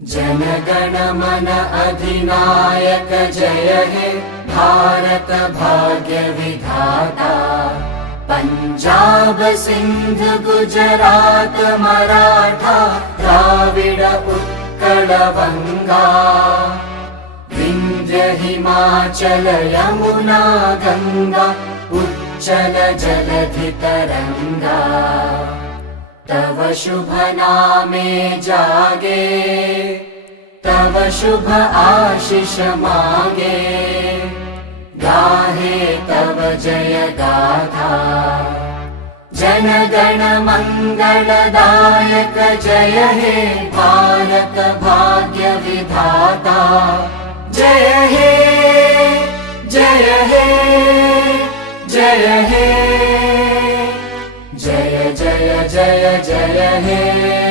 जनगण मन अधिनायक जय हे भारत भाग्य विधाता। पंजाब सिंध गुजरात मराठा द्राविड उत्कल बंगा। विंध्य हिमाचल यमुना गंगा उच्चल जलधि तरंगा। तव शुभ नामे जागे तव शुभ आशीष मागे। गाहे तव जय गाथा जनगण मंगलदायक जय हे भारत भाग्य विधाता। जय हे जय हे जय हे जय जय जय जय हे।